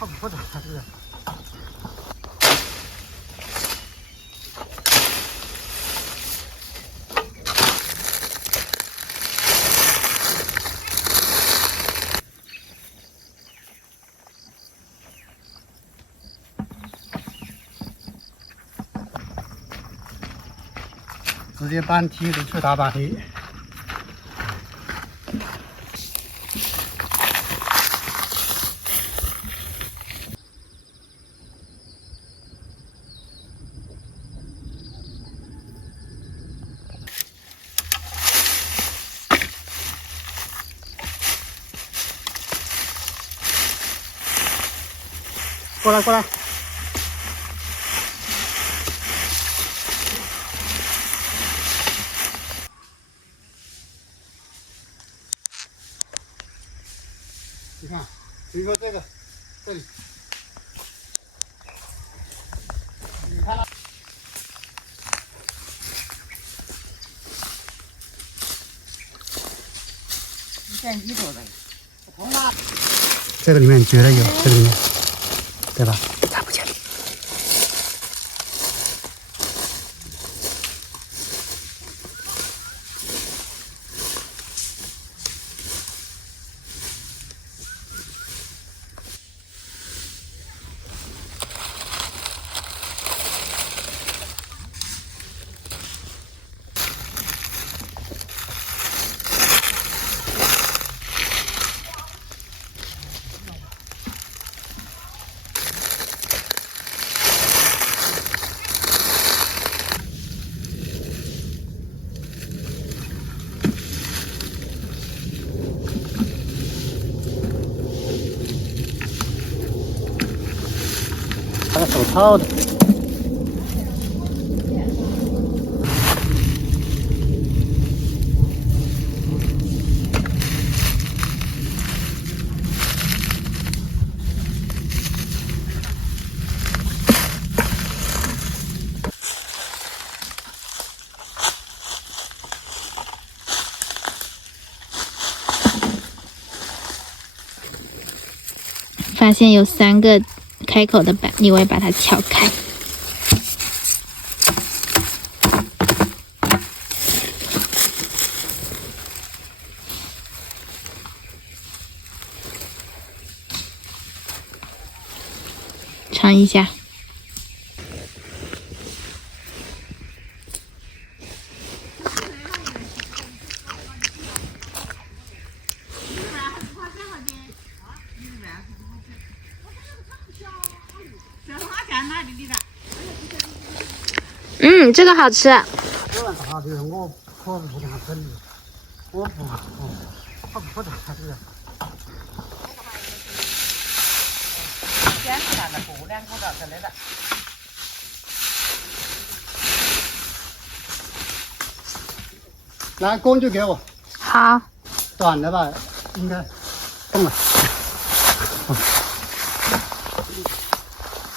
不打这个。直接搬梯子去打板梯。过来，过来。你看，比如说这里，你看了？电机做的，红了。这个里面绝对有，这个里面，对吧？看不见。拿个手套的。发现有3个开口的板，你会把它撬开。尝一下。这个好吃。我打的，我不打这里，我不打这个。先干了过2口到这里的。来，工具给我。好。短的吧，应该动了。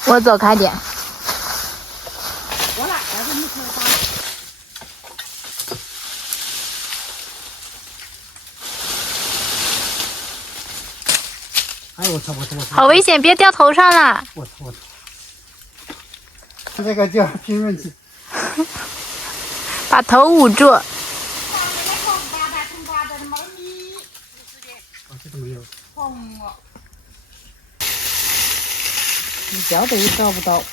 我走开点。我来，要是你可以打。哎呦我操！好危险，别掉头上了。我操！这个叫浸润器。把头捂住。这个没有。你叫的也找不到。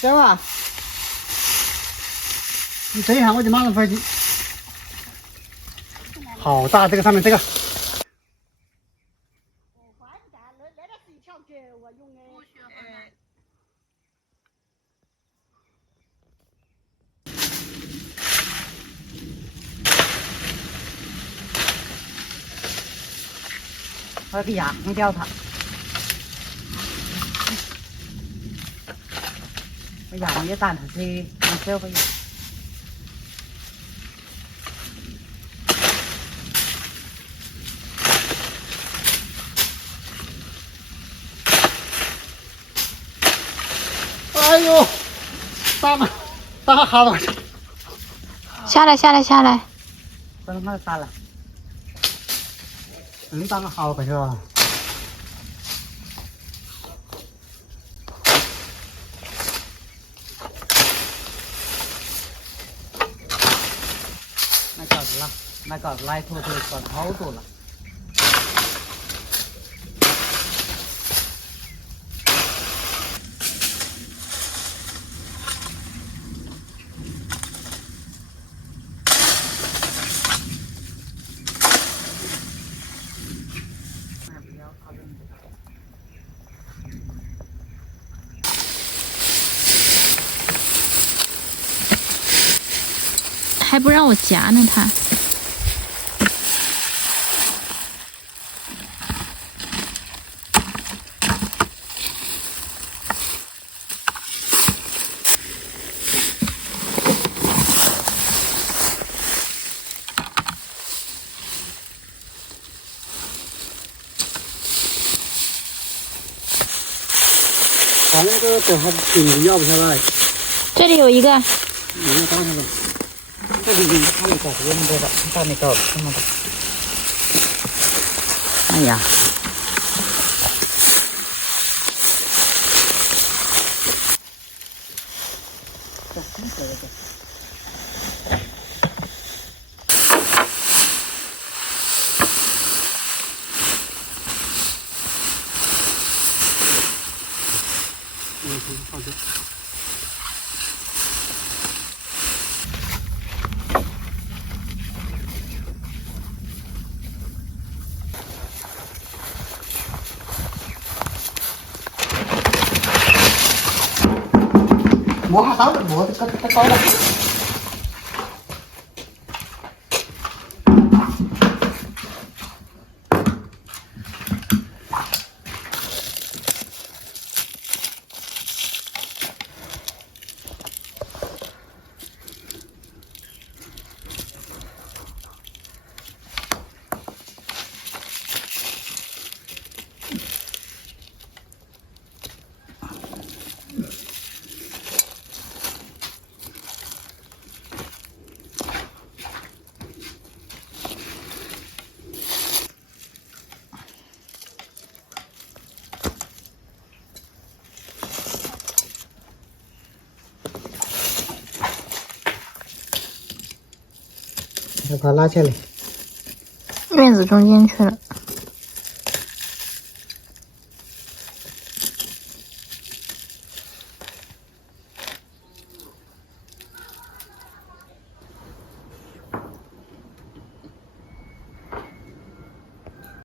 走啊！你等一下，我就马上回去。好大，这个上面这个。那个羊掉它，我羊也打它去，你这个羊。哎呦，打哈了！下来。不能把它打了。能当个好个是吧？那搞子了，那搞子来拖拖搞好多了。还不让我夹呢，他。把那个等下顶要不下来。这里有一个。你要当上了。这里有还有搞这么多的，大那搞这么多。哎呀！好的。摸下刀，摸这刀了。把它拉下来。院子中间去了。